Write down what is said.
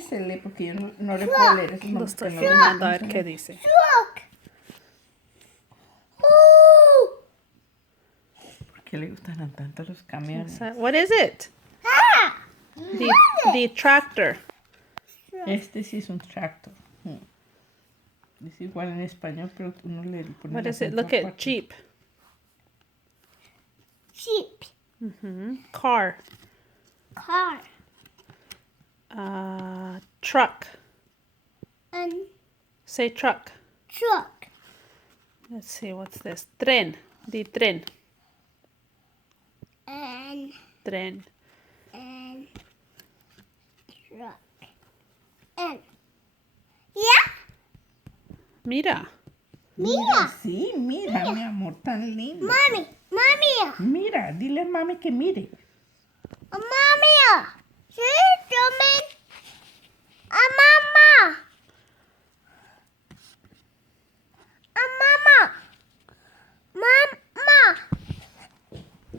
sí se lee porque yo no le puedo leer. Lo estoy filmando a ver qué dice. Truck. ¿Por qué le gustan tanto los camiones? What is it? The tractor. Este sí es un tractor. Es igual en español, pero uno le pone What el is it? acento Look at aparte. Jeep. Sheep. Car. Car. Truck. And Say truck. truck. Let's see, what's this? Tren. The tren. And Tren. truck. And yeah. Mira. Mira. Sí, mira, mi amor, tan lindo. Mommy. Mira, dile a mami que mire.